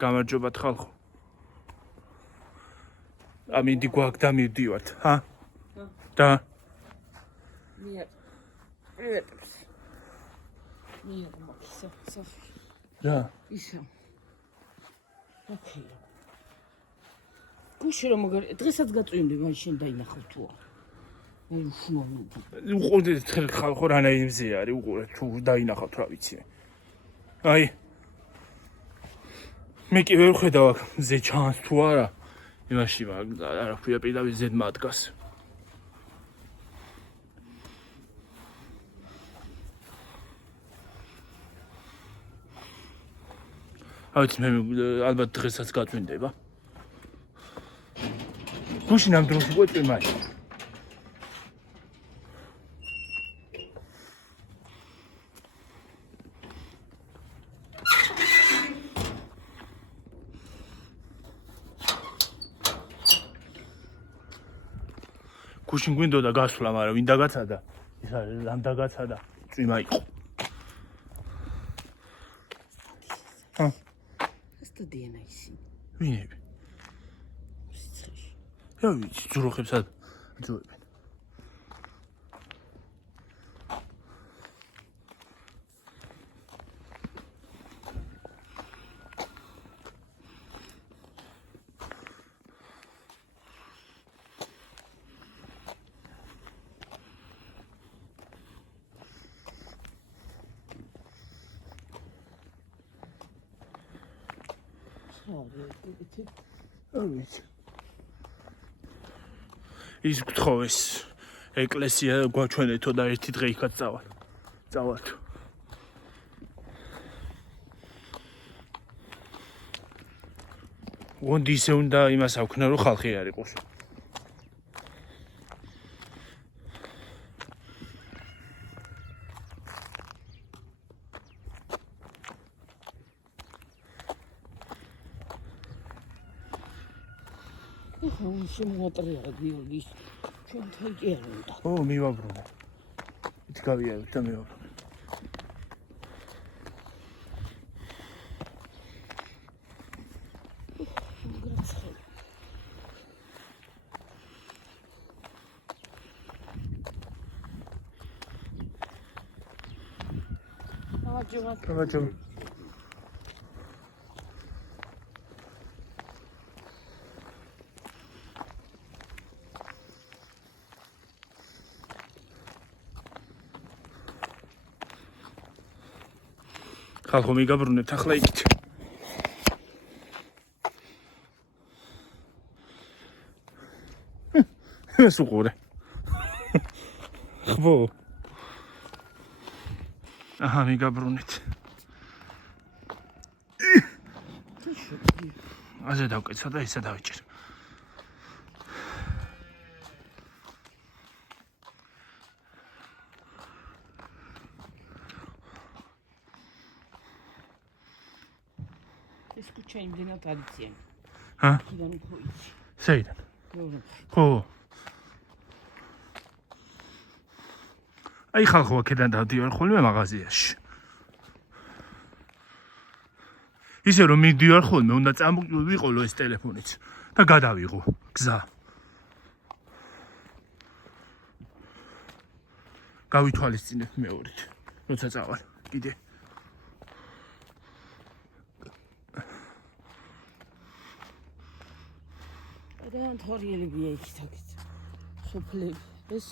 გამარჯობათ ხალხო. ამინდი გვაქვს და მივდივართ, ჰა? და რა? ისე. ოკეი. გუშინ რომ დღესაც გაწვიმდი მაშინ დაინახავ თუა. მე უშუალოდ. უყურდეთ ხალხო რანაირი მზე არის, უყურეთ თუ დაინახავთ რა ვიცი. აი მე კი ვერ ხედავ აქ მზე ჩანს თუ არა. იმაში რა ქვია პირდაპირ ზედმა დგას. აიცი მე ალბათ დღესაც გაწვინდება. გუშინ ამ დროს უკვე წვიმა. გუშინ გვინდოდა გასვლა, მაგრამ ვინ დაგაცადა? ის არის რამ დაგაცადა? წვიმა იყო. ჰა? სტადიონა ისინი. ვინები? სიცხეში. რა ვიცი, ძროხებს აძოვებენ. ის გთხოვეს ეკლესია გვაჩვენეთო და ერთი დღე იქაც წავალთ. გონდი ისე უნდა იმას ავქნა რომ ხალხი არ იყოს. შემოატრიალე გიორგის ჩვენ თაიკი არ უნდა. ო მივაბრუნე. ით გავიარეთ და მივაბრუნე. გამარჯობა. ხალხო მიგაბრუნებთ ახლა იქით. ეს უყურე. ხო. აჰა მიგაბრუნეთ. ასე დავკეცა და ისე დავიჭერ. ეს კუჩა იმდენად არიციანი. ჰა? იქიდან უფრო იცი. საიდან? ევროპაში. ხო. აი ხალხო აქედან დავდივარ ხოლმე მაღაზიაში. ისე რომ მიდივარ ხოლმე უნდა წამოვიყოლო ეს ტელეფონიც და გადავიღო გზა. გავითვალისწინებ მეორედ, როცა წავალ კიდე. და თორიელებია იქ თაკით. სოფლები, ეს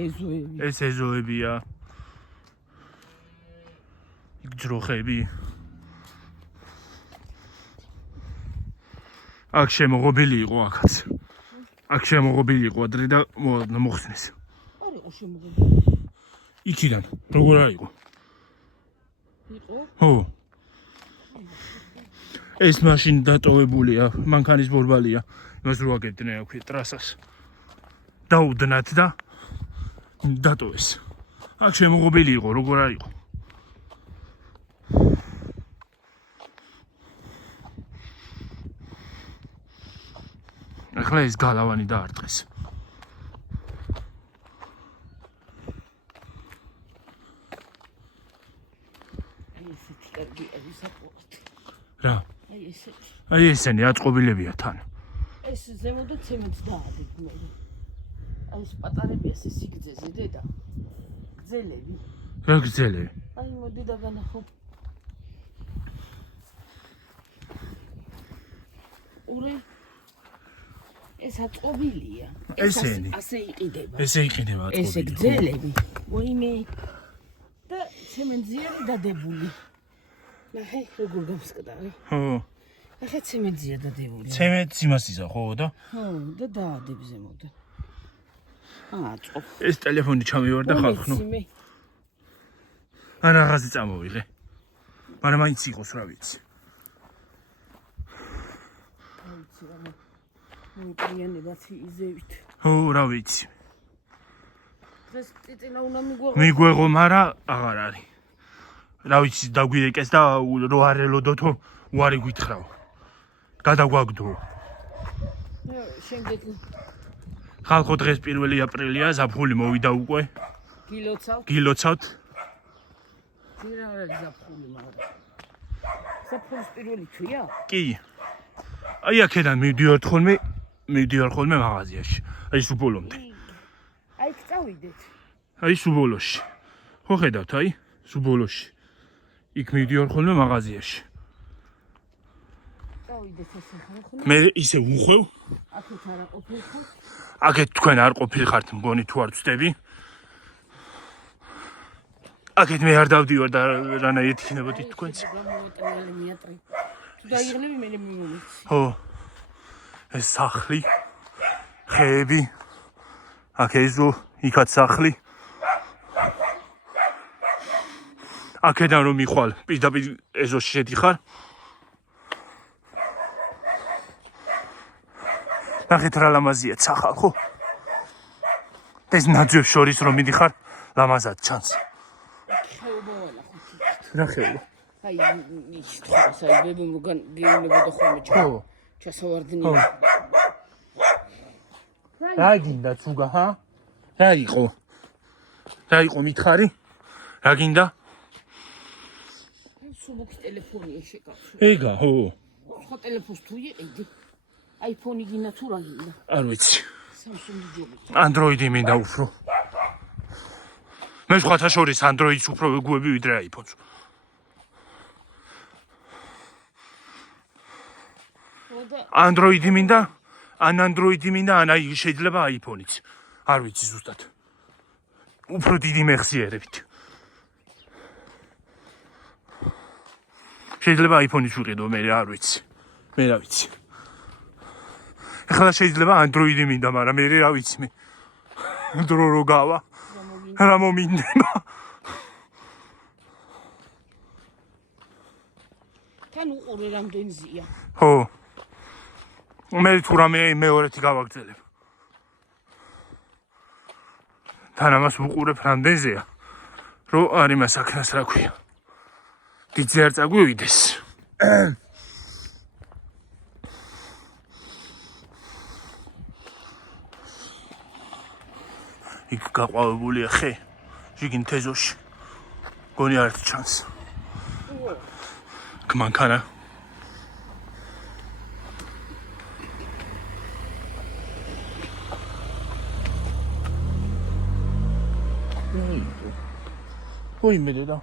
ეზოები. ეს ეზოებია. იქ ძროხები. აქ შემოღობილი იყო აქაც. აქ შემოღობილი იყო ადრე და მოხსნეს. არ იყო შემოღობილი. იქიდან როგორ არ იყო? იყო? ხო. ეს მაშინ დატოვებულია, მანქანის ბორბალია. იმას რო აგებდნენ აქვე ტრასას. დაუდნათ და დატოვეს. აქ შემოღობილი იყო, როგორ არ იყო? ახლა ეს გალავანი დაარტყეს. ესეთი კარგი არის აპორტი. რა? აი ესე. აი ესენი აწყობილებია თან. ეს ზემოდან ცემენტს დაადებ მე. აი ეს პატარებია სიგრძეზე დედა. გძელები. რა გძელები? აი მოდი და განახო. ურე ეს აწყობილია. ესენი. ასე იყიდება. ესე იყიდება აწყობილი. ესე გძელები. ვაიმე. და ცემენტზია დადებული. ნახე როგორ გამსკდარი. ხო. ნახე ცემენტზია დადებული. ცემენტს იმასიზა ხო და? ხო და დაადებ ზემოდან. აწყობ. ეს ტელეფონი ჩამივარ და ხალხნო. ან რაღაცი წამოვიღე. მაგრამ მაინც იყოს რა ვიცი. მოიწიანებათ იზევით. ხო რა ვიცი. დღეს წიწილა უნდა მიგვეღო. მიგვეღო, მაგრამ აღარ არის. რა ვიცი დაგვირეკეს და რო არ ელოდოთო უარი გვითხრაო. გადაგვაგდო. შემდეგ ხალხო დღეს 1 აპრილია, ზაფხული მოვიდა უკვე. გილოცავთ. ძირა არ არის ზაფხული, მაგრამ ზაფხულის პირველი თვეა? კი. აი აქედან მივდივარ ხოლმე მაღაზიაში. აი სუბოლომდე. აი წავიდეთ. აი სუბოლოში. ხო ხედავთ აი სუბოლოში. იქ მივდივარ ხოლმე მაღაზიაში. წავიდეთ ესე ხარ. მე ისე უხვევ. აქეთ არა ყოფილიყო. აქეთ თქვენ არ ყოფილიხართ მგონი თუ არ ვწდები. აქეთ მე არ დავდივარ და რანაირად იქნებოდით თქვენც. თუ დაიღნები მე მიმომიცი. ხო. ეს სახლი, ხეები, აქ ეზო, იქაც სახლი. აქედან რომ მიხვალ, პირდაპირ ეზოში შედიხარ. ნახეთ რა ლამაზია სახალხო. ეს ნაძვებს შორის რომ მიდიხარ, ლამაზად ჩანს. ხეობავალა ხუთი. რა ხეობა? აი ის თქოს აი ბებომ რომ გეუნებოდა ხოლმე ხო. ჩასავარდნია. რა გინდა ცუგა, ჰა? რა იყო? რა იყო მითხარი? რა გინდა? სუბუქი ტელეფონია შეკავშო. ეგა, ხო. სხვა ტელეფონს თუ იყიდი. აიფონი გინდა თუ რა გინდა? არ ვიცი. Samsung-ი ჯობია. Android-ი მინდა უფრო. მე სხვათა შორის Android-ს უფრო ვეგუები ვიდრე iPhone-ს. Android-ი მინდა, ან Android-ი მინდა, ან აი შეიძლება iPhone-იც. არ ვიცი ზუსტად. უფრო დიდი მეხსიერებით. შეიძლება iPhone-იც ვიყიდო, მე არ ვიცი. მე რა ვიცი. ეხლა შეიძლება Android-ი მინდა, მაგრამ მე რა ვიცი მე. დრო რო გავა. რა მომინდება? თან უყურე რამდენზია. ხო. მე თუ რამე მეორეთი გავაგრძელებ. თან ამას უყურებ რამდენზეა? რო არ იმას აქნას რა ქვია. დიდზე არ წაგვივიდეს. იქ გაყვავებულია ხე, შიგნით ეზოში. გონი არ ჩანს. კმანქანა. ой მე და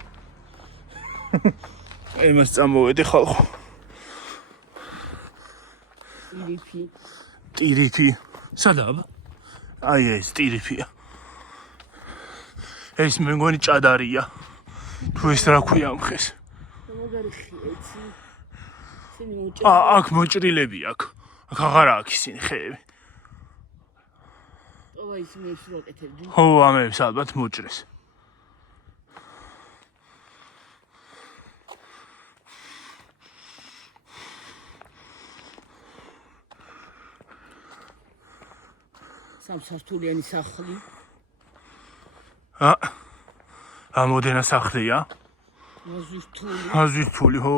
იმას წამოვედი ხალხო. ტირიფი. სადაა? აი ეს ტირიფია. ეს მე მგონი ჭადარია. თუ ეს რა ქვია ამ ხეს? მაგარი ხია იცი. ისინი მოჭრილი. აქ მოჭრილები აქ. აქ აღარა აქვს ისინი ხეები. ой ის მე შევაკეთებდი. ხო, ამებს ალბათ მოჭრეს. სამსართულიანი სახლი. ამოდენა სახლია? აზვირთული, ხო.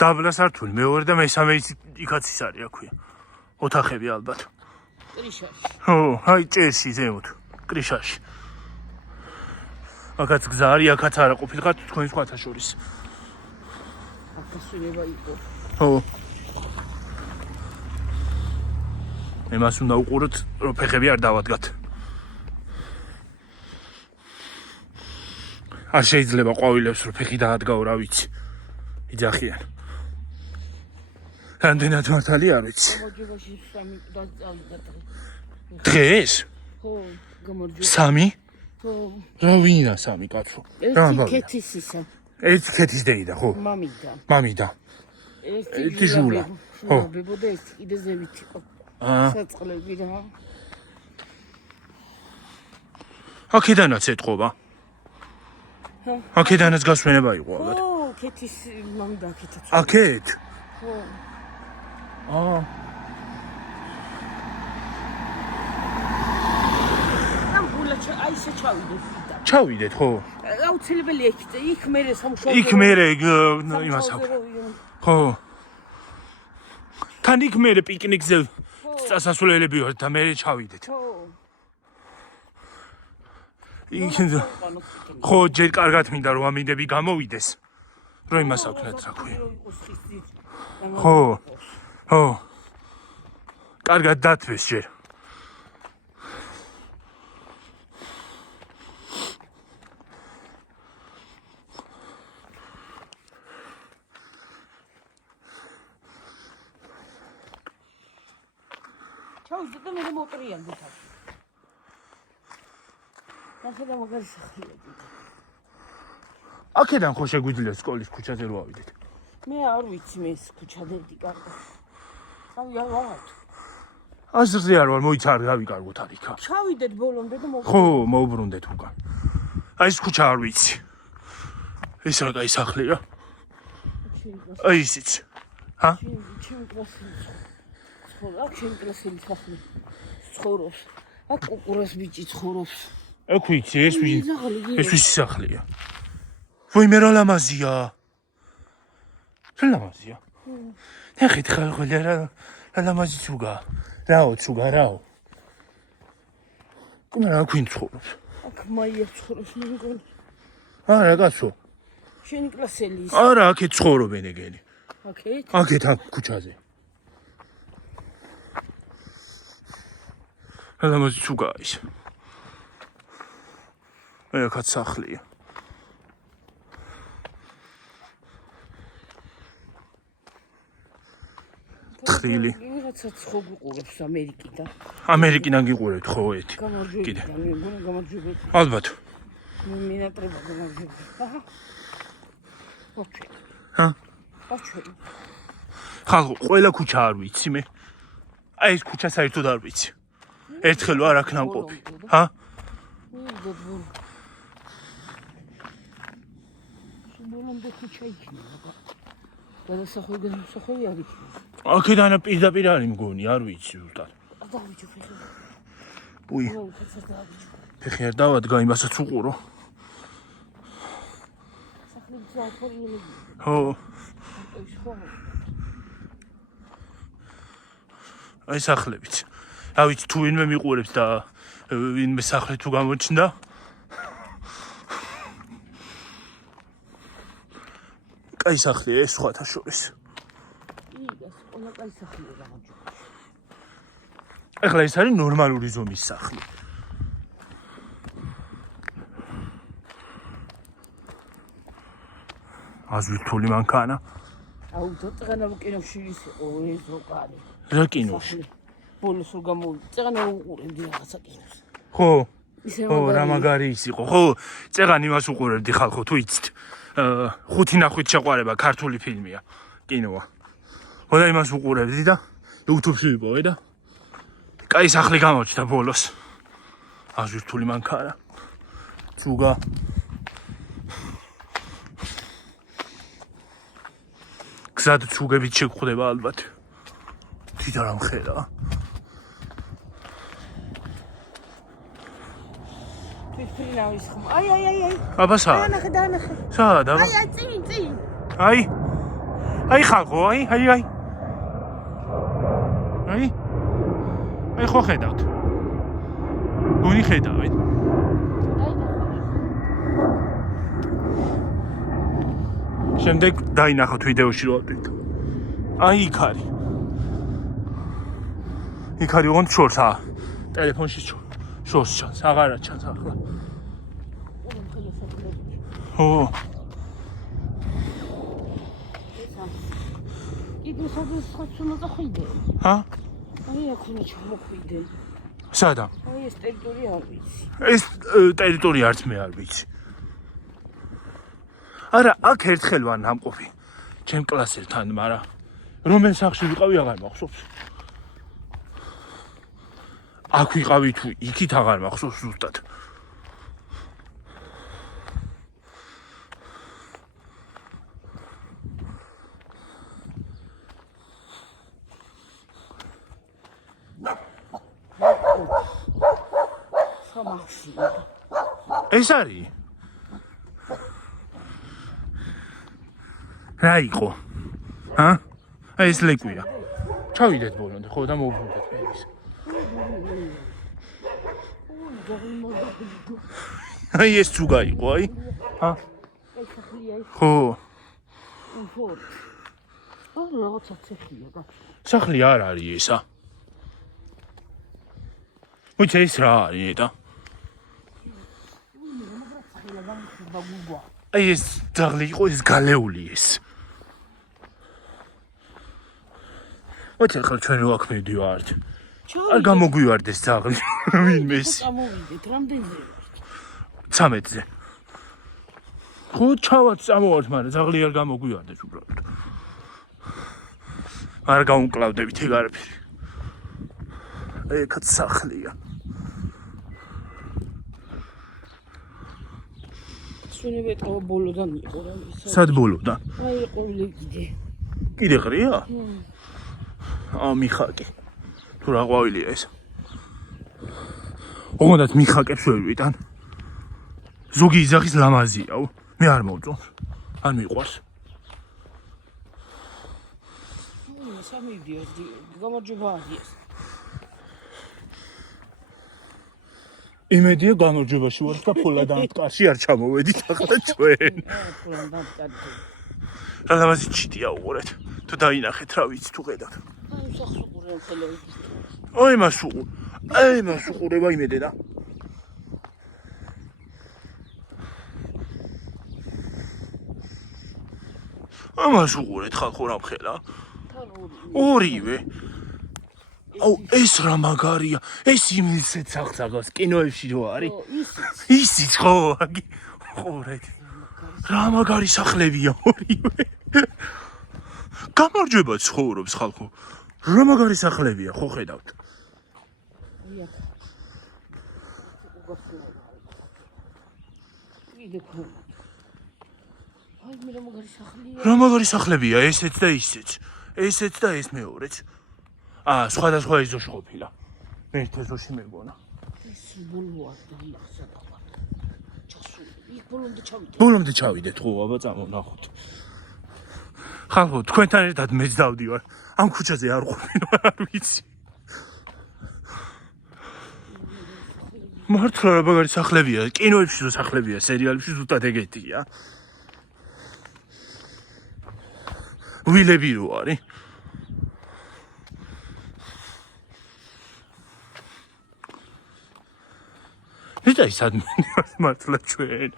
დაბლა სართული, მეორე და მესამე იქაც ის არის, აქვია. ოთახები ალბათ. კრიშაში. ხო, აი ჭერში ზემოთ, კრიშაში. აქაც გზა არის, აქაც არა ყოფილიყავთ თქვენ სხვათა შორის. გასვენება იყო. ხო. იმას უნდა უყუროთ, რომ ფეხები არ დავადგათ. არ შეიძლება ყვავილებს რომ ფეხი დაადგაო, რა ვიცი. იძახიან. რამდენად მართალი არ ვიცი. გამარჯვებაში 3 წავიდა დღე. დღეს? ხო, გამარჯვება. 3? ხო. რა ვინა 3 კაცო? ერთი ქეთისისა. ერთი ქეთის დეიდა, ხო? მამიდა. ერთი ჟულა. ხო. ბებოდა ეს კიდე ზევით იყო. საწყლები რა. აქედანაც ეთყობა. აქედანაც გასვენება იყო ალბათ. ხო, ქეთის მამდა აქეთაც. აქეთ? ხო. აი ესე ჩავიდეთ. ჩავიდეთ, ხო? აუცილებელია იქ მე სამშობლო. იქ მე იმას აქვს. ხო. თან იქ მე პიკნიკზე წასასვლელები ვართ და მე ჩავიდეთ. ხო. ხო, ჯერ კარგად მინდა რომ ამინდები გამოვიდეს. რომ იმას აქვთ რა ქვია. ხო. ხო. კარგად დათვეს ჯერ. ჩავიდე და მე მოპრიან გითხრა. ახლა მაგარი სახლია. აქედან ხო შეგვიძლია სკოლის ქუჩაზე რო ავიდეთ. მე არ ვიცი მე ეს ქუჩაზე დიკარგო. აი ვარ. აზრზე არ ვარ, მოიცარ გავიკარგოთ არ იქა. ჩავიდეთ ბოლომდე და ხო, მოუბრუნდეთ უკან. აი ეს ქუჩა არ ვიცი. ეს რა კაი სახლია? აი ისიც. ჰა? ჩემი კლასელი. აქ ჩემი კლასელი სახლი. ცხოვრობს. აქ კუკურას ბიჭი ცხოვრობს. აქ ვიცი, ეს ვისი სახლია? ვაიმე რა ლამაზია. რა ლამაზია? ნახეთ ხალხი რა ლამაზი ცუგა. რაო ცუგა რაო. რა ქვინ ცხოვრობს? აქ მაია ცხოვრობს მე მგონი. არა კაცო. შენი კლასელი ის. არა, აქეთ ცხოვრობენ ეგენი. აქეთ? აქეთ აქ ქუჩაზე. რა ლამაზი ცუგა ის. ეხაც სახლია. თხილი. ვიღაცაც ხო გიყურებს ამერიკიდან. ამერიკიდან გიყურებთ ხო ერთი. გამარჯვება. მე მგონი გამარჯვება. ალბათ. მინატრება გამარჯვება. აჰა. ოკეი. ჰა? ოკეი. ხალხო, ყველა ქუჩა არ ვიცი მე. აი ეს ქუჩა საერთოდ არ ვიცი. ერთხელ ვარ აქ ნამყოფი. ჰა? ბოლომდე ქუჩა იქნება. გადასახვევი არ იქნება. აქედან პირდაპირ არის მგონი, არ ვიცი ზუსტად. დავიჯო ფეხი. უი. ფეხი არ დავადგა, იმასაც უყურო. სახლი ძაფორიელი. ხო. აი სახლებიც. რა ვიცი, თუ ვინმე მიყურებს და ვინმე სახლი თუ გამოჩნდა. კაი სახლია ეს სხვათა შორის. ყველა კაი სახლია გამარჯვება. ეხლა ეს არის ნორმალური ზომის სახლი. აზვირთული მანქანა. აუ წეღანა კინოში ის ეს როკარი. რა კინოში? ბოლოს რო წეღანა უყურებდი რაღაცა კინოს. ხო. ხო, რა მაგარი ის იყო. ხო, წეღან იმას უყურებდი ხალხო, თუ იცით. 5 ნახვით შეყვარება ქართული ფილმია, კინოა. ხო და იმას უყურებდი და YouTube-ში ვიპოვე და კაი სახლი გამოჩნდა ბოლოს. აზვირთული მანქანა. ცუგა. გზად ცუგებით შეგხვდება ალბათ. თვითონ რა მხედა. ფრინავის ხომ. აი. აბა სა. დაანახე. სადა? აი, წინ. აი ხალხო, აი. აი ხო ხედავთ. გონი ხედავთ. შემდეგ დაინახოთ ვიდეოში რო ავდეთ. აი იქ არის. იქ არის ოღონდ შორს ტელეფონში შორს ჩანს, აღარა ჩანს ახლა. ო, კიდე სადაც ხოცუნა წახვიდე. ჰა? აი აქ უნდა ჩამოხვიდე. სადა? აი ეს ტერიტორია არ ვიცი. ეს ტერიტორია არც მე არ ვიცი. არა, აქ ერთხელ ვარ ნამყოფი. ჩემ კლასელთან, მაგრამ რომელ სახლში ვიყავი აღარ მახსოვს. აქ ვიყავი თუ იქით აღარ მახსოვს ზუსტად. სამახსოვს. ეს არის? რა იყო? ჰა? აი ეს ლეკვია. ჩავიდეთ ბოლომდე, ხო და მოვუბრუნდეთ მე ის. აი ეს თუ გაიყო, აი? ჰა? ეს სახლია ის. ხო. ხო. აუ რაღაცა ციხეა და. სახლი არ არის ესა. მოიცა ეს რა არის და? აი ეს ძაღლი იყო, ეს გალეული ეს. მოიცა ხალ ჩვენ რო აქ მივდივართ. არ გამოგვივარდეს ძაღლი. ვინმე ეს? წამოვიდეთ, რამდენზე? 13-ზე. ხო, ჩავად წამოვართ, მაგრამ ძაღლი არ გამოგვივარდეს უბრალოდ. არ გავუმკლავდებით ეგ არაფერი. ეკაც სახლია. სუნები ეტყობა ბოლოდან იყო რა ის. სად ბოლოდან? აი ყოლე კიდე. კიდე ყრია? მიხაკი. თუ რა ყვავილია ეს? ოღონდ მიხაკებს ვერ ვიტან. ზოგი იძახის ლამაზიაო. მე არ მოვწონს. არ მიყვარს. სამივიდეო გამარჯობა არის. იმედია გამარჯვებაში ვარ და ფულად ამტკარში არ ჩამოვედით ახლა ჩვენ. ფულად ამტკარში. რა ლამაზი ჩიტია უყურეთ. თუ დაინახეთ რა ვიცი თუ ხედავთ. აი სახს უყურებ ხელები. აი მას უყურება იმედე და. ამას უყურეთ ხალხო რა მხელა. ორივე. აუ ეს რა მაგარია. ეს იმილსეც აღწაგავს კინოებში რო არის. ისიც ხო, აგი. ხურეთ. რა მაგარი სახლებია ორივე. გამარჯვება ცხოვრობს ხალხო. რა მაგარი სახლებია, ხო ხედავთ? აი აქ. კიდე ხო. აი მე რა მაგარი სახლია. რა მაგარი სახლებია, ესეც და ისეც. ესეც და ეს მეორეც. სხვადასხვა ეზოში ყოფილა. მე ერთ ეზოში მეგონა. ეს ბოლოა და იხსნება. ჩასული. იქ ბოლომდე ჩავიდე. ბოლომდე ჩავიდეთ, ხო, აბა წამონახოთ. ხალხო, თქვენთან ერთად მეც დავდივარ. ამ ქუჩაზე არ ყოფილა, არ ვიცი. მართლა რა მაგარი სახლებია, კინოებში რო სახლებია, სერიალებში ზუსტად ეგეთია. ვილები რო არის. ეს ის ადმინიტრაციას მართლა ჩვენ.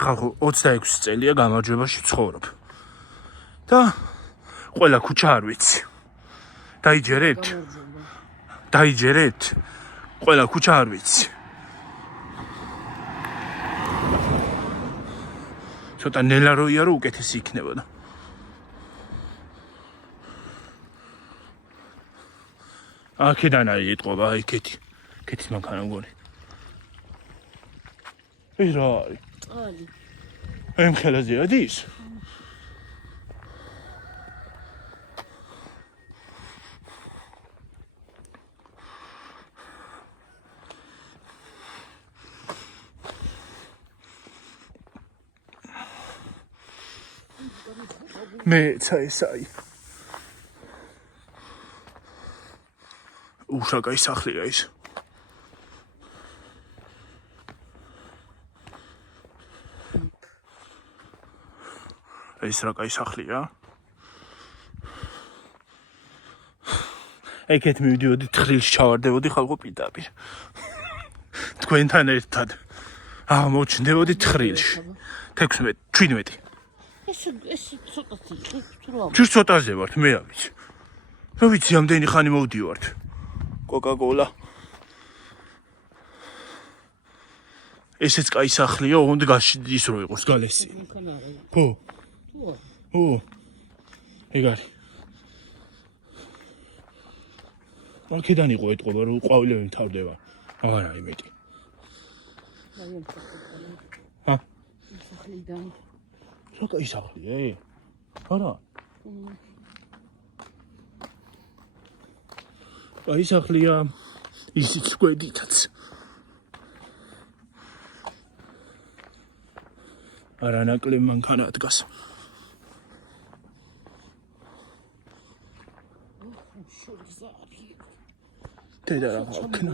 ხალხო 26 წელია გამარჯვებაში ცხოვრობ. და ყველა ქუჩა არ ვიცი. დაიჯერეთ. ყველა ქუჩა არ ვიცი. ცოტა ნელაროია რომ უკეთესი იქნებოდა. აქედან არის ეტყობა, კეთის მანქანა მგონი. ეს რა არის? წყალი. ამ ხელაზე ადის? მეცა ესაი. რა კაი სახლია ის. ეს რა კაი სახლია. ეგეთ მივიდიოდი თხრილში ჩავარდებოდი ხალხო პირდაპირ. თქვენთან ერთად აღმოჩნდებოდი თხრილში. 16, 17. ეს ცოტათი თუ რა. ჯერ ცოტაზე ვართ, მე რა ვიცი. რა ვიცი, ამდენი ხანი მოვდივართ. კოკა-კოლა. ესეც კაი სახლია, ოღონდ ის რო იყოს გალესი. ხო. ო. ეგ არის. აქედან იყო ეთყობა, რომ ყვავილები მთავრდება. არა, იმედი. ჰა? სახლიდან. რა კაი სახლია, არა. კაი სახლია, ისიც გვედითაც. არანაკლებ მანქანა დგას. დედა რა ხნა.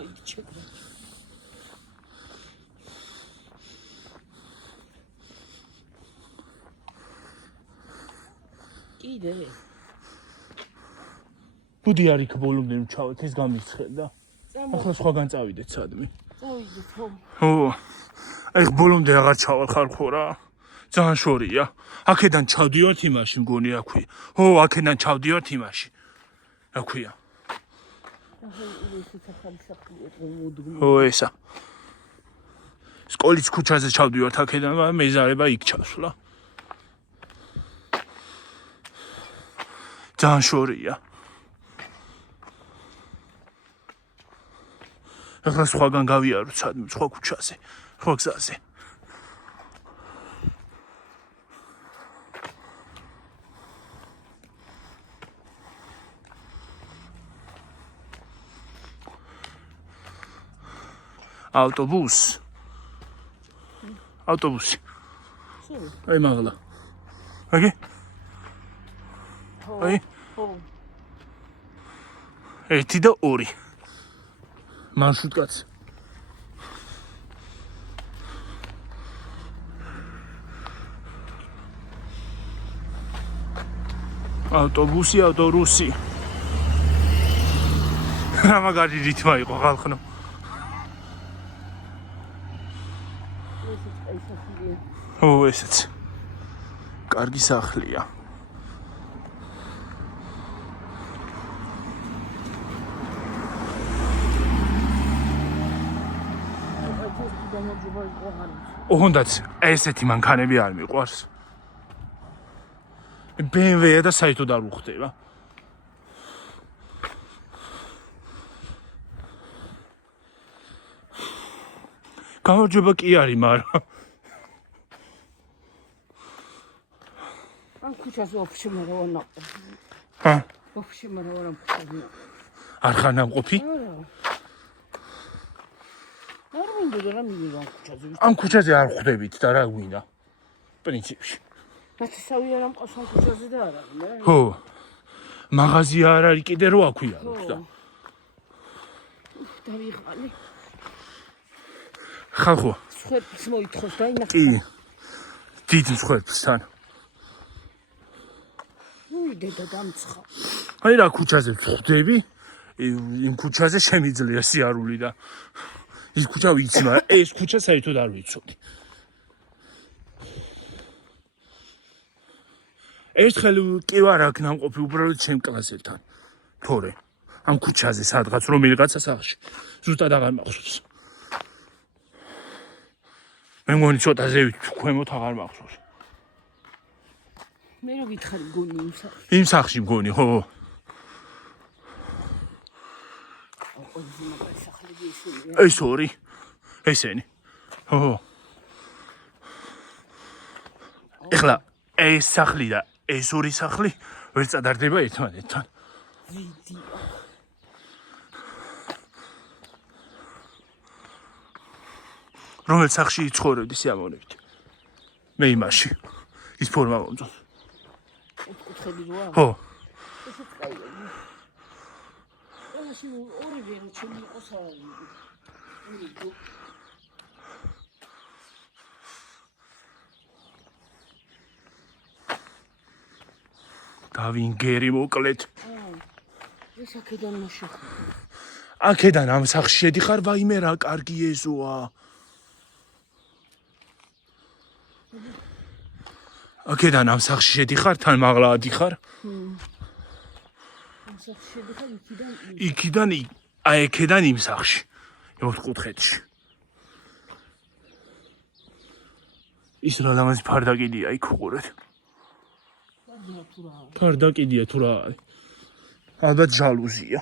კიდე. ბუდი არის ბოლომდე ჩავეთ ეს გამიცხელდა. ახლა სხვაგან წავიდეთ სადმე. წავიდეთ ხო. ო. აი ბოლომდე აღარ ჩავალ ხალხო რა. ძალიან შორია. აქედან ჩავდივართ იმაში მგონი აქვია. ო, აქედან ჩავდივართ იმაში. რა ქვია? ო, ესა. სკოლის ქუჩაზე ჩავდივართ აქედან, მეზარება იქ ჩავსვლა. ძალიან შორია. ახლა სხვაგან გავიაროთ სადმე, სხვა ქუჩაზე, სხვა გზაზე. ავტობუსი. აი მაგლა. აგი? აი? ხო. 1 და 2. მარშრუტკაც. ავტობუსი. რა მაგარი რითმა იყო ხალხო. ო, ესეც. კარგი სახლია. ოღონდაც ესეთი მანქანები არ მიყვარს. BMW-ა და საერთოდ არ უხდება. გამარჯობა კი არის, მაგრამ ამ ქუჩაზე ვაფშე არა ვანაყოფ. ჰა? ვაფშე არა ვანაყოფ. არ ხარ ნამყოფი? არა. არ მინდოდა რა მივიდა ამ ქუჩაზე. ამ ქუჩაზე არ ხვდებით და რა გვინდა. პრინციპში. ნაცისავი არ ამყავს ამ ქუჩაზე და არა, მე. ხო. მაღაზია არ არის კიდე რო აქვიაროთ და. დავიღალე. ხალხო. სხვებს მოითხოვს და ინახე. კი. დიდ სხვებსთან. დედა დამცხა. აი რა ქუჩაზე ხვდები? იმ ქუჩაზე შემიძლია სიარული და ის ქუჩა ვიცი, მაგრამ ეს ქუჩა საერთოდ არ ვიცოდი. ერთხელ კი ვარ აქ ნამყოფი უბრალოდ ჩემ კლასელთან. თორე ამ ქუჩაზე სადღაც რომელიღაცა სახლში. ზუსტად აღარ მახსოვს. მე მგონი ცოტა ზევით ქვემოთ აღარ მახსოვს. მე რო გითხარი გონი იმ სახლში. იმ სახლში მგონი, ხო. ეს ორი. ესენი. ხო. ეხლა ეს სახლი და ეს ორი სახლი ვერ წადარდება ერთმანეთთან. ვიდიო. რომელ სახლში იცხოვრებდი სიამოვნებით? მე იმაში. ის ფორმა მომწონს. ოთხკუთხედი როა? ხო. ესეც კაია. მაშინ ორივე რო ჩემი იყოს არავინ. დავინგერი მოკლედ. ეს აქედან მოშეხო. აქედან ამ სახლში შედიხარ, ვაიმე რა კარგი ეზოა. აქედან ამ სახლში შედიხარ, თან მაღლა ადიხარ. ამ სახლში შედიხარ იქიდან აი აქედან იმ სახლში. ოთხკუთხედში. ის რა ლამაზი ფარდაკიდია იქ უყურეთ. ფარდაკიდია თუ რა არის? ალბათ ჟალუზია.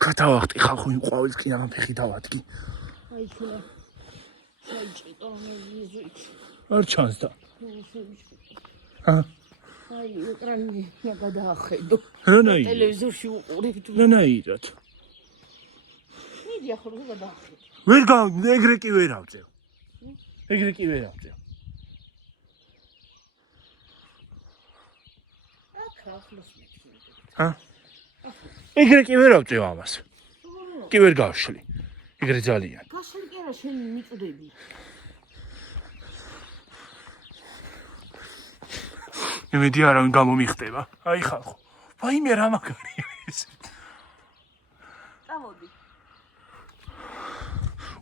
გადავახტი ხალხო იმ ყვავილს კი ამ ფეხი დავადგი. აი ხლა. საჭიტო მეზუით. არ ჩანს და. ჰა? აი ეკრანი გადაახედო. რანაირად? ტელევიზორში უყურებთ. რანაირად? მიდი ახლა გადაახედო. ვერ ეგრე კი ვერ ავწევ. ეგრე კი ვერ ავწევ. ჰა? ეგრე კი ვერ ავწევ ამას. კი ვერ გავშლი. ეგრე ძალიან. გაშლი კი არა შენ მიწუდები. იმედი არავინ გამომიხტება. აი ხალხო. ვაიმე რა მაგარია ეს. წამოდი.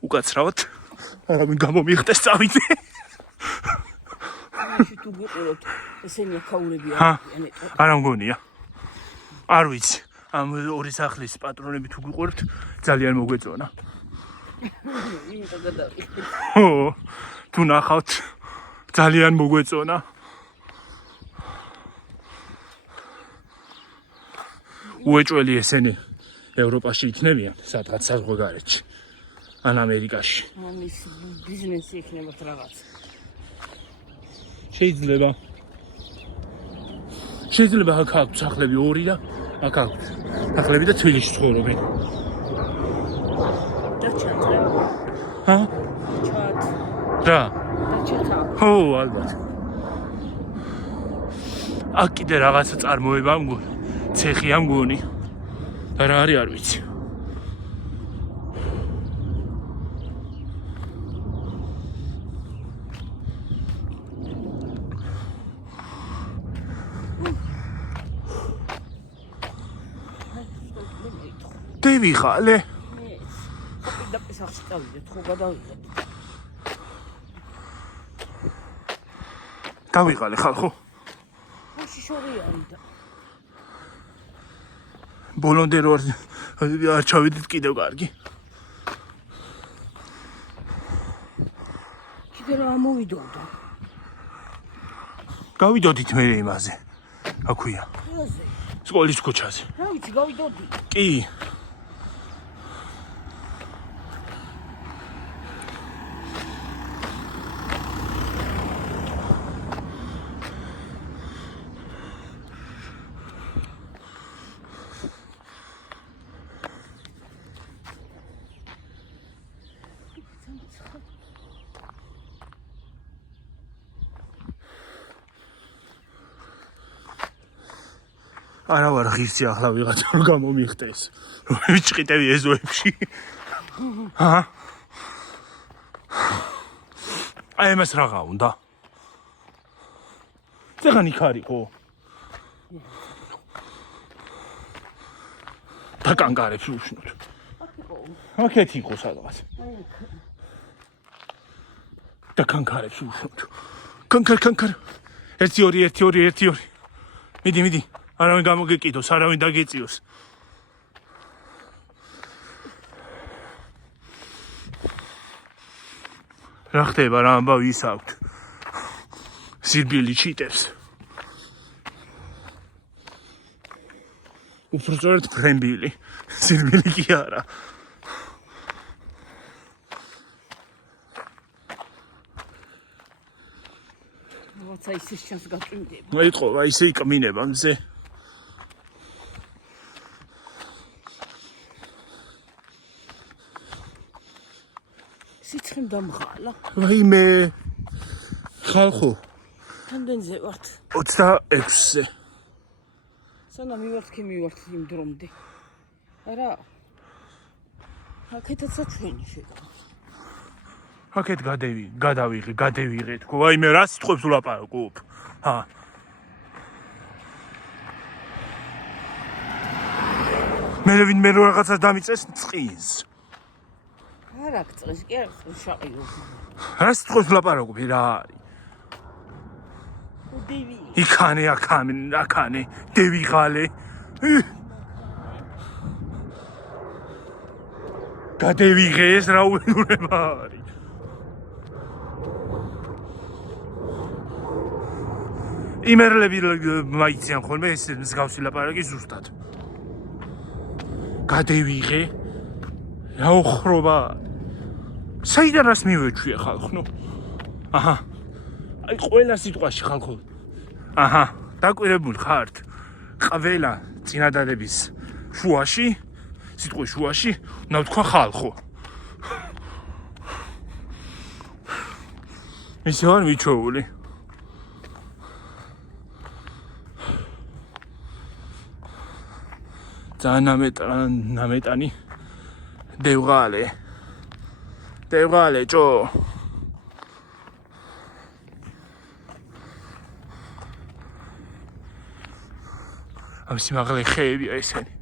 უკაცრავად არავინ გამომიხტეს წავიდე. მაშინ თუ გიყუროთ ესენი აქაურები არიან ეტო. არა მგონია. არ ვიცი. ამ ორი სახლის პატრონები თუ გიყურებთ ძალიან მოგვეწონა. იმიტომ გადავიხდი. ო, თუ ნახავთ ძალიან მოგვეწონა. უეჭველი ესენი ევროპაში იქნებიან, სადღაც საზღვარგარეთში. ან ამერიკაში. ამის ბიზნესი იქნებათ რაღაც. შეიძლება აქ აქვს სახლები ორი და აქ აქვს სახლები და თბილისში ცხოვრობენ. დაჩატრე. ჰა? ჩატ. რა? დაჩატა. ო, ალბათ. აქ კიდე რაღაცა წარმოება მგონი. ცეხია მგონი. და რა არის არ ვიცი. დევიხალე. და პისახში წავიდეთ, ხო გადავიღეთ. დავიღალე ხალხო. ხოში შორი არის და ბოლომდე რო არ ჩავედით კიდევ კარგი. კიდე რა მოვიდოდა. გავიდოდით მე იმაზე. აქვია. რაზე? სკოლის ქუჩაზე. რა ვიცი, გავიდოდი. კი. არა ვარ ღირსი ახლა ვიღაცა რომ გამომიხტეს. რომ ვიჭყიტევი ეზოებში. ჰა? აი მას რაღა უნდა? წეგანი ხარიყო. და კანგარებს უშნოთ. აქეთ იყო სადღაც. და კანგარებს უშნოთ. კანგარ. 1-2. მიდი. არავინ გამოგეკიდოს, არავინ დაგეწიოს. რა ხდება რა ამბავი ის აქვთ. სირბილი ჩიტებს. უბრალოდ ფრენბილი. სირბილი კი არა. როცა ისის ჩანს გაწვიმდება. მოიტყობა ისე იკმინება მზე. სიცხემ დამღალა. ვაიმე ხალხო რამდენზე ვართ? 26-ზე. სანამ მივართ იმ დრომდე. არა. აქეთაცაც ჩვენი შეგა. აქეთ გადავიღე თქო. აი მე რა სიტყვებს ვლაპარაკობ? ჰა. მე რაღაცას დამიწეს წყინს. არა, წეს კი არა, შაყიო. რა სიტყვებს ვლაპარაკობ რა არის? დევი. იქანე, დევიღალე. გადევიღე ეს რა უენურება არის? იმერლები მაიციან ხოლმე ეს მსგავსი ლაპარაკი ზუსტად. გადევიღე რა ოხრობა? საიდან რას მივეჩვია ხალხო? აჰა. აი ყველა სიტყვაში ხალხო. აჰა, დაკვირებული ხართ. ყველა წინადადების შუაში, სიტყვის შუაში, უნდა ვთქვა ხალხო. ისე არ მიჩვეული. ძალიან ნამეტანი დევღალე ჭო. ამ სიმაღლე ხეებია ესენი.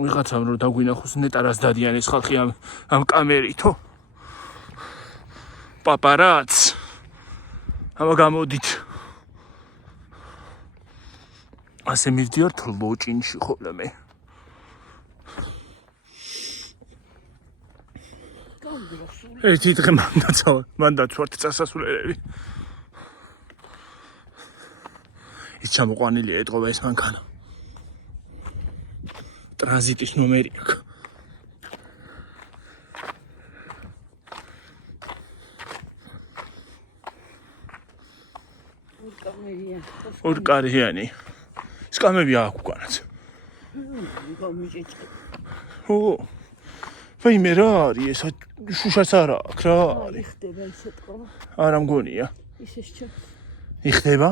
ვიღაცამ რომ დაგვინახოს ნეტარას დადიან ეს ხალხი ამ კამერითო. პაპარაც. ამა გამოდით. ასე მივდივართ ლოჭინში ხოლმე. ერთი დღე მან დაცვართ წასასვლელები. ის ჩამოყვანილია ეტყობა ეს მანქანა. ტრანზიტის ნომერი აქვს. ორკარიანი. სკამები აქვს უკანაც. ო. ვაიმე რა არის ეს? შუშას არა აქვს რა არის? ხდება ისე თქო. არა მგონია. ისე შეჩ. იხდება?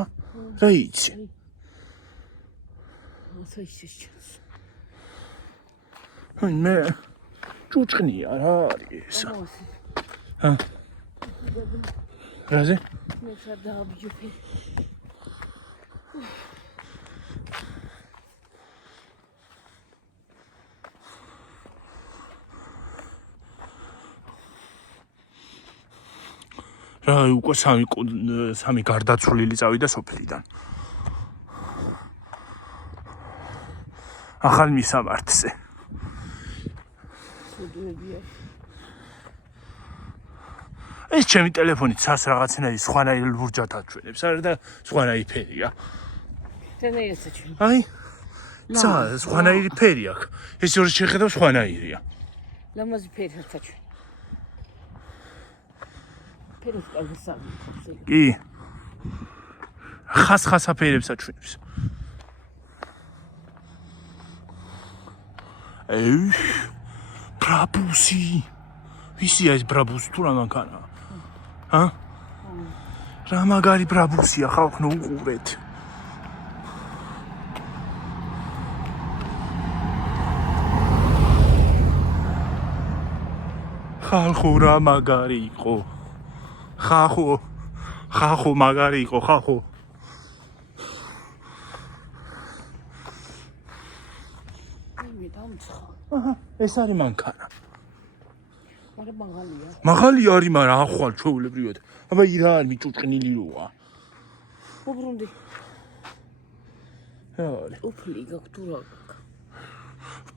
რა იცი? ასე ისე შეჩ. მე ჭუჭყნია რა არის ეს? ჰა. რაზე? მე სადაბიჯუფე. რა უკვე სამი გარდაცვლილი წავიდა სოფლიდან. ახალ მისამართზე. ეს ჩემი ტელეფონი ცას რაღაცნაირი სხვანაირი ლურჯად აჩვენებს, არა და სხვანაირი ფერია. თანაირად აჩვენებს. აი. ცა სხვანაირი ფერი აქვს. ეს ორი შეხედავ სხვანაირია. ლამაზი ფერსაც აჩვენებს. ფერს კალსავი. კი. ხას აფერებს აჩვენებს. ბრაბუსი. ვისია ეს ბრაბუსი თუ რა მანქანაა? ჰა? რა მაგარი ბრაბუსია ხალხო უყურეთ. ხალხო რა მაგარი იყო. ხახო მაგარი იყო ხახო. აჰა, ეს არის მანქანა. მაგრამ მაღალია. მაღალი არის, მაგრამ ახვალ ჩვეულებრივად. აბა ირა არ მიჭუჭყნილი როა. უბრუნდი. რა არის? უფლი გაქვს თუ რა გაქვს?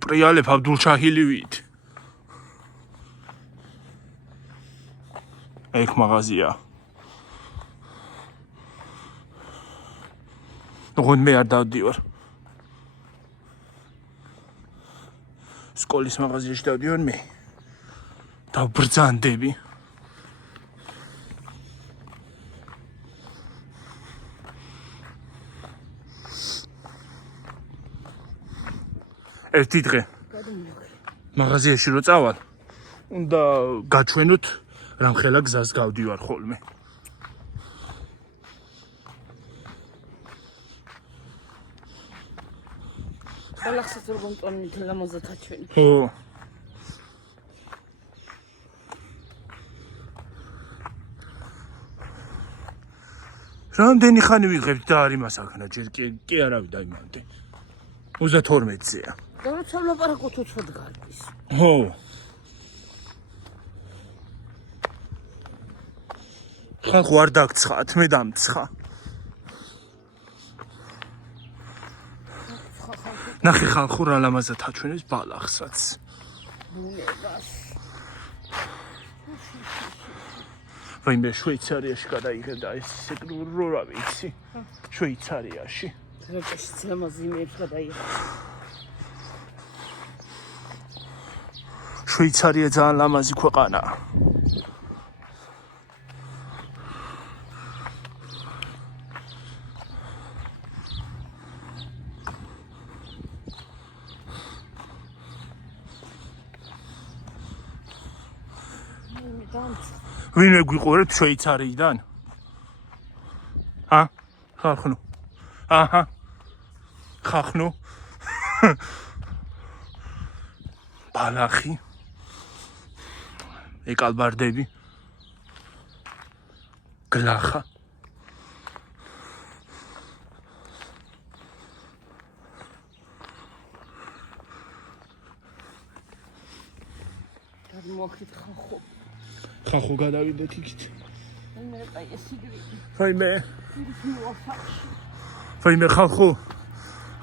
პრიალებ აბდულშაჰილივით. ეგ მაღაზია. ნუ მე არ დავდივარ. სკოლის მაღაზიაში დავდივარ მე. დავბრძანდები. ერთი დღე მაღაზიაში რო წავალ, უნდა გაჩვენოთ რამხელა გზას გავდივარ ხოლმე. ბალახსაც როგორ მტონი თელამაზად აჩვენი. ხო. რამდენი ხანი ვიღებთ და არ იმას აქნა ჯერ კი არავი დაიმანტე. 32-ზეა. და როცა ვლაპარაკობთ უცხოდ გარბის. ხო. ხალხო არ დაგცხათ, მე დამცხა. ნახე ხალხო რა ლამაზად აჩვენებს ბალახსაც. ბუნებას. ვაიმე შვეიცარიაში გადაიღე და ეს ისე რა ვიცი. შვეიცარიაში. როჭეშიც ლამაზი იმეებს გადაიღე. შვეიცარია ძალიან ლამაზი ქვეყანაა. ვინმე გვიყურებთ შვეიცარიიდან? ხახნო. აჰა. ხახნო. ბალახი. ეკალბარდები. გლახა. მოგკითხა ხო. ხახო გადავიდეთ იქით. მე აი ეს იგივე. ვაიმე ხალხო.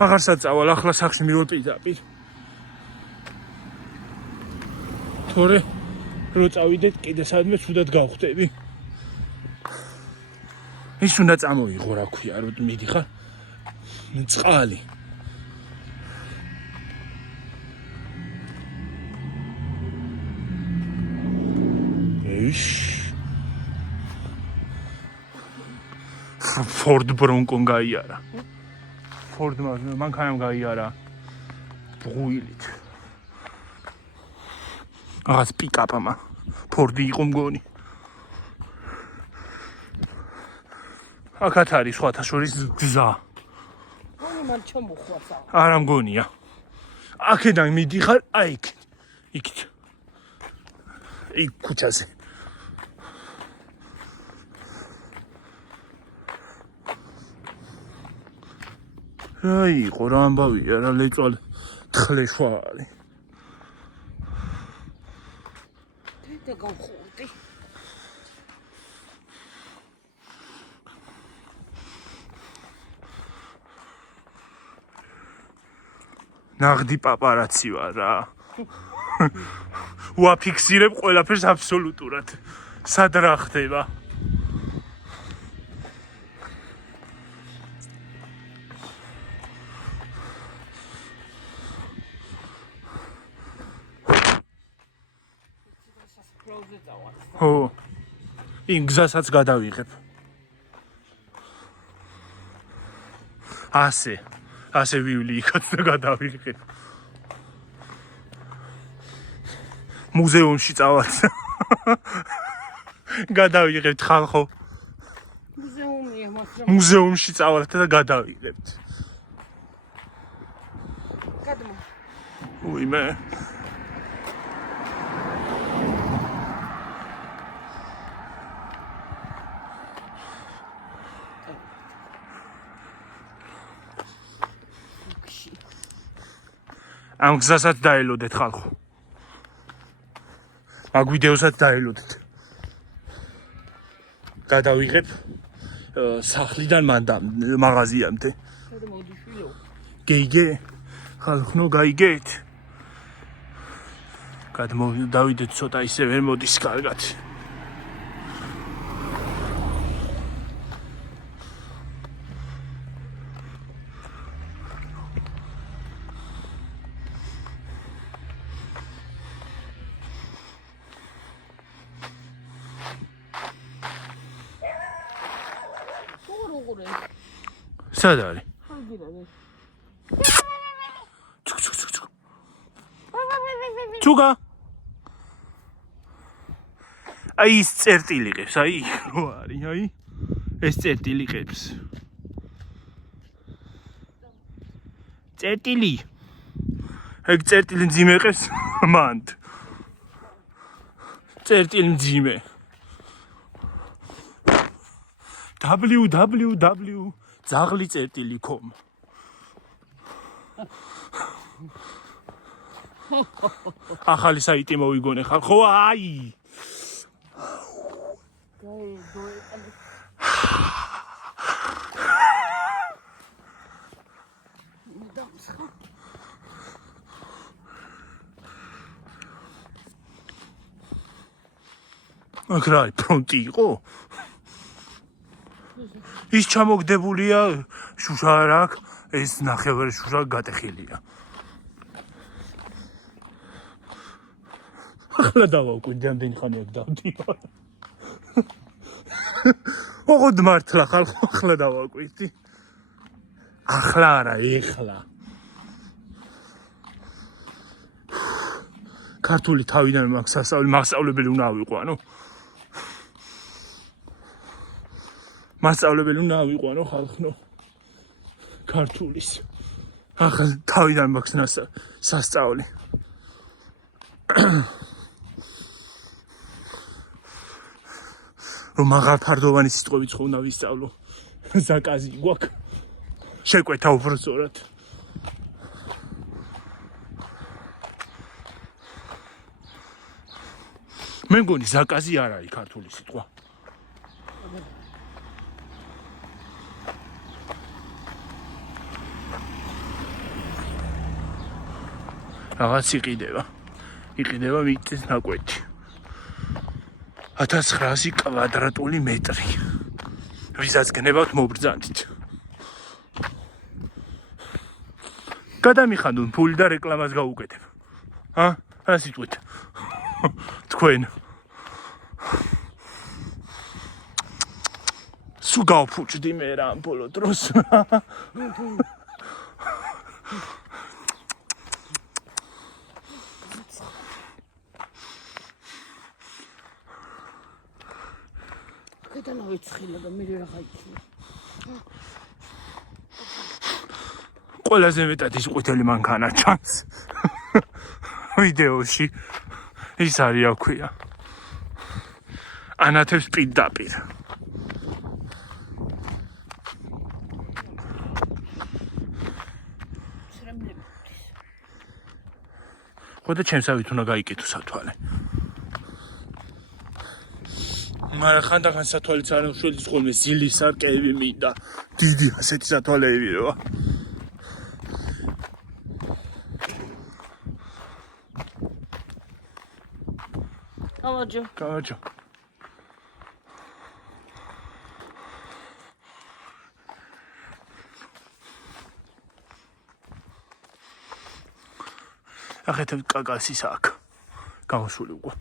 აღარ საწავალ ახლა სახში მივალ პირდაპირ. თორე რო წავიდეთ კიდე სადმე ცუდად გავხდები. ის უნდა წამოიღო რა ქვია, რომ მიდიხარ. წყალი. Ford Bronco გაიარა. Ford მანქანამ გაიარა. ბღუილით. აღაც პიკაპმა. Ford-ი იყო მგონი. აქაც არის სხვათა შორის გზა. მან ჩამოხვაცა. არა მგონია. აქედან მიდიხარ, აი იქით. იქ ქუჩაზე. რა იყო რა ამბავია რა ლეწვალ თხლეშვა არის. და გავხურდი. ნაღდი პაპარაცი ვარ რა. ვაფიქსირებ ყველაფერს აბსოლუტურად. სად რა ხდება? ხო. იმ გზასაც გადავიღებ. ასე ვივლი იქაც და გადავიღებ. მუზეუმში წავალ. გადავიღებთ ხალხო. მუზეუმია მაგრამ. მუზეუმში წავალთ და გადავიღებთ. გადმო. უიმე. ამ გზასაც დაელოდეთ ხალხო. მაგ ვიდეოსაც დაელოდეთ. გადავიღებ სახლიდან მაღაზიამდე. მოდი შვილო. გეიგე ხალხო გაიგეთ. გადმოვიდეთ ცოტა ისე ვერ მოდის კარგად. სად არის? ჩუგა. აი ის წერტილი ყებს, აი რო არის, აი ეს წერტილი ყებს. წერტილი. ეგ წერტილი მძიმე ყებს მანდ. წერტილი მძიმე. www ძაღლი წერტილი.com ახალი საიტი მოვიგონე ხარ ხო აი აგრაი ფრონტი იყო ის ჩამოგდებულია შუშარაკ ეს ნახევარი შუშა გატეხილია ახლა დავაკვირდი ამდენი ხანი აქ დავდივარ ოღონდ მართლა ხალხო ახლა დავაკვირდი ახლა არა ეხლა ქართული თავიდან მაქვს მასწავლებელი უნდა ავიყვანო მასწავლებელი უნდა ავიყვანო ხალხო ქართულის ახლა თავიდან მაქვს სასწავლი რომ მაღალ ფარდოვანი სიტყვებიც ხო უნდა ვისწავლო ზაკაზი გვაქვს შეკვეთა უბრალოდ მე მგონი ზაკაზი არ არის ქართული სიტყვა რაღაც იყიდება მიწის ნაკვეთი 1900 კვადრატული მეტრი ვისაც გნებავთ მობრძანდით გადამიხანდუნ ფული და რეკლამას გაუკეთებ რა სიტყვით თქვენ სულ გავფუჭდი მე რა ამ ბოლო დროს ყველაზე მეტად ის ყვითელი მანქანა ჩანს ვიდეოში ის არის აქვია ანათებს პირდაპირ ხოდა ჩემსავით უნდა გაიკეთო სათვალე მაგრამ ხანდახან სათვალეც არ უშველის ხოლმე ზილის სარკეები მინდა დიდი ასეთი სათვალეები როა Каваджо. ახეთებ კაკასის აქ. გავასული უკვე.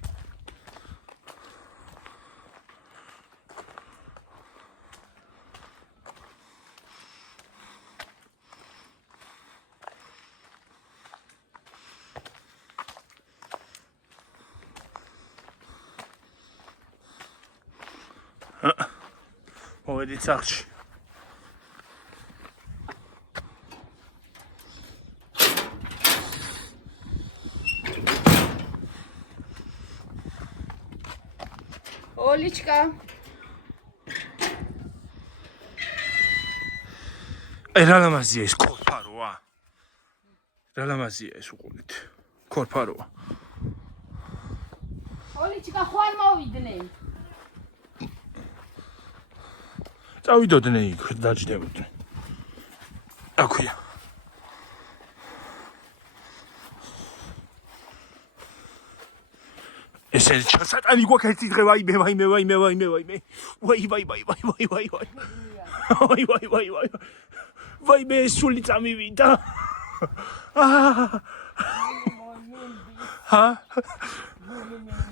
მოვედით სახლში. ოლიჩკა. რა ლამაზია ეს ქორფაროა. რა ლამაზია ეს უყურეთ. ქორფაროა. ოლიჩკა ხوار მოვიდნენ. წავიდოდნენ იქ დაჯდებოდნენ. აქვია. ესე ჩასატანი გვაქვს ერთი დღე ვაიმე. ვაიმე სული წამივიდა.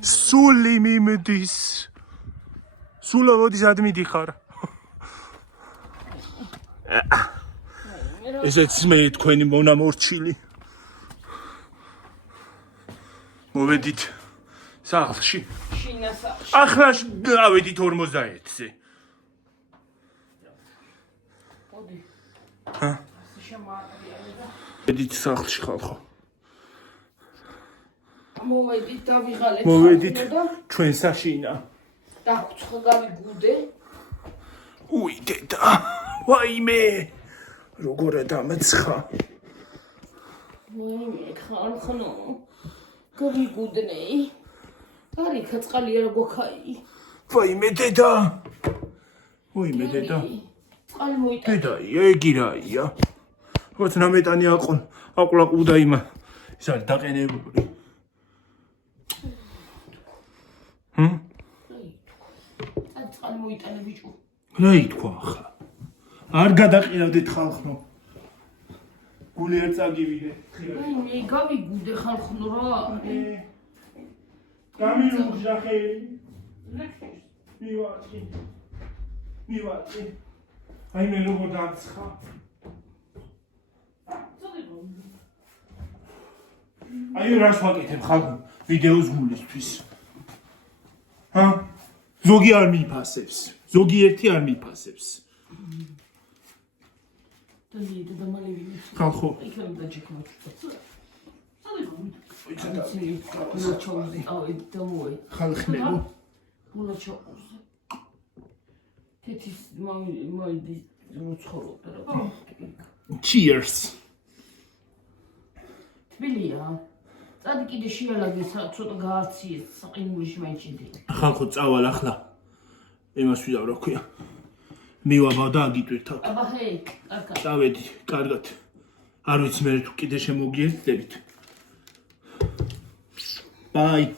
სული მიმდის. სულა მოდის ადმიდიხარ. ესეც მე თქვენი მონამორჩილი. მოვედით სახლში. შინასახში. ახლა ავედით 41-ზე. მოდი. ჰა? შემოაყრია და მოვედით სახლში ხალხო. მოვედით დავიღალეთ. მოვედით და ჩვენ საშინა. დაგვცხა გავიგუდე. უი დედა. ვაიმე. როგორ დამეცხა. ვაიმე ხალხო. გავიგუდნეი. არი ხაწყალი არ გვაქაი. ვაიმე დედა. ვაიმე დედა. წყალი მოიტანე. დედა, ეგი რაია. როგორც ნამეტანი აყლაყუდა იმა. ის არის დაყენებული. წყალი მოიტანე ბიჭო. რა ითქვა ახლა? არ გადაყირავდეთ ხალხო. გული არ წაგივიდე. ვაიმე გავიგუდე ხალხო რა. გამიუღჟა ხელი. მივაჭი. აი მე როგორ დამცხა. აი რას ვაკეთებ ხალხო ვიდეოს გულისთვის. ჰა? ზოგი არ მიფასებს. ზოგიერთი არ მიფასებს. და მალე ხალხო იქნებ დაჭიქმა. წადი. ხალხნებო მოლაჩო. თეთის მოიდი როცხორობდა რა. cheers. თბილია. წადი კიდე შეალაგე ცოტა გაარციე საყინულში მაიჭიდი. ხალხო წავალ ახლა. იმას ვიდა რა ქვია. მივაბავ და აგიტვირთ აქ. აბა ჰეი, კარგად. წავედი, კარგად. არ ვიცი მე თუ კიდე შემოგიერთდებით. Bye.